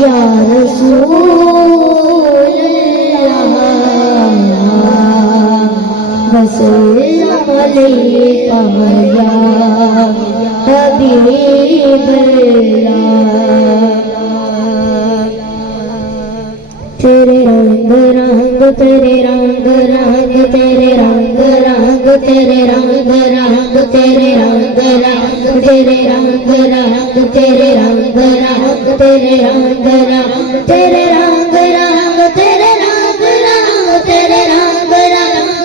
या रसूल अल्लाह वसल्लम अलैका या हबीब अल्लाह। तेरे रंग रंग तेरे रंग रंग तेरे रंग रंग तेरे रंग रंग तेरे रंग रंग तेरे रंग रंग तेरे रंग रंग तेरे रंग रंग तेरे रंग रंग तेरे रंग रंग तेरे रंग रंग तेरे रंग रंग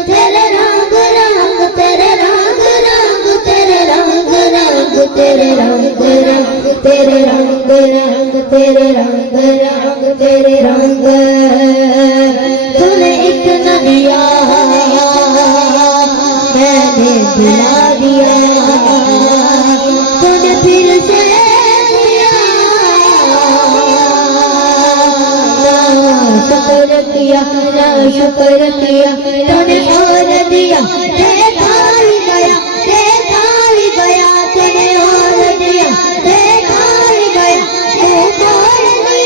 तेरे रंग रंग तेरे रंग रंग तेरे रंग रंग तेरे रंग रंग तेरे रंग रंग तेरे रंग तूने इतना दिया मैंने दिला दिया तूने फिर से दिया ना शुक्र किया ना शुक्र किया तूने और दिया देखा ही गया तूने और दिया देखा ही गया तू और दिया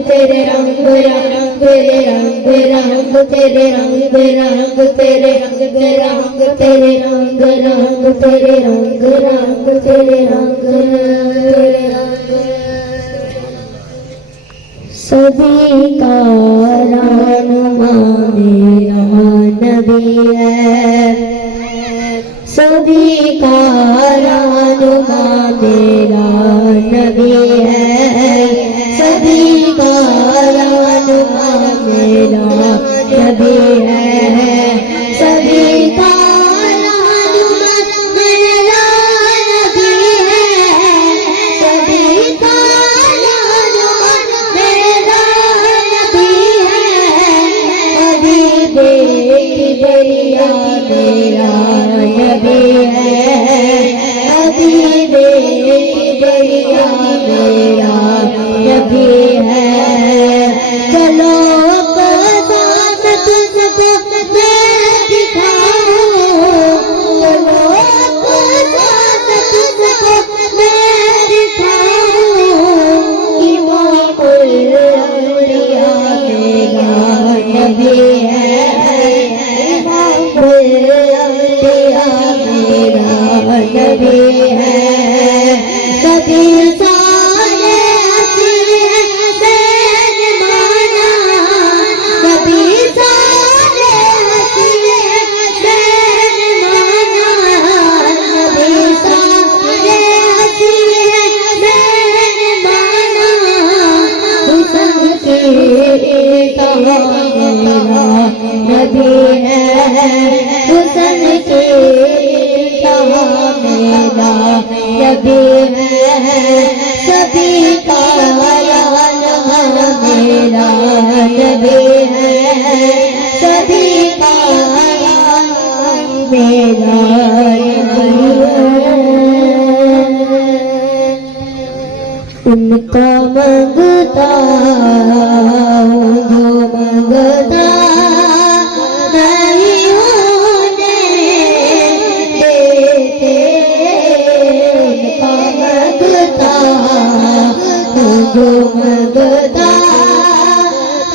तेरे रंग रंग तेरे रंग रंग तेरे रंग रंग तेरे रंग रंग तेरे रंग रंग तेरे रंग रंग तेरे रंग रंग तेरे रंग रंग सभी का रहनुमा मेरा नबी है सभी का रहनुमा मेरा नबी है सभी का रहनुमा मेरा नबी है सभी का रहनुमा मेरा नबी है सभी का रहनुमा मेरा नबी है अभी देखी दरिया मेरा नबी है अभी देखी दरिया मेरा नबी है चलो साथ तुझको मैं दिखाऊं चलो साथ तुझको मैं दिखाऊं इमामुल अंबिया मेरा नबी है इमामुल अंबिया मेरा नबी है कभी सारे हंसी है मैंने माना कभी सारे हंसी है मैंने माना कभी सारे हंसी है मैंने माना हुस्न के मेरा नबी है हुस्न के मेरा नबी है सभी का मेरा नबी है सभी का मेरा नबी है उनका मंगता जो मंगता नहीं होने देते उनका मंगता जो मंगता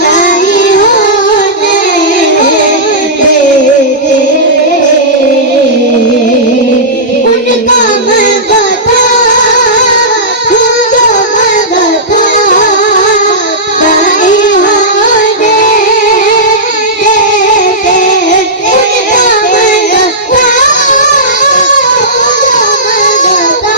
नहीं होने देते उनका मंगता जो मंगता नहीं होने देते उनका मंगता जो मंगता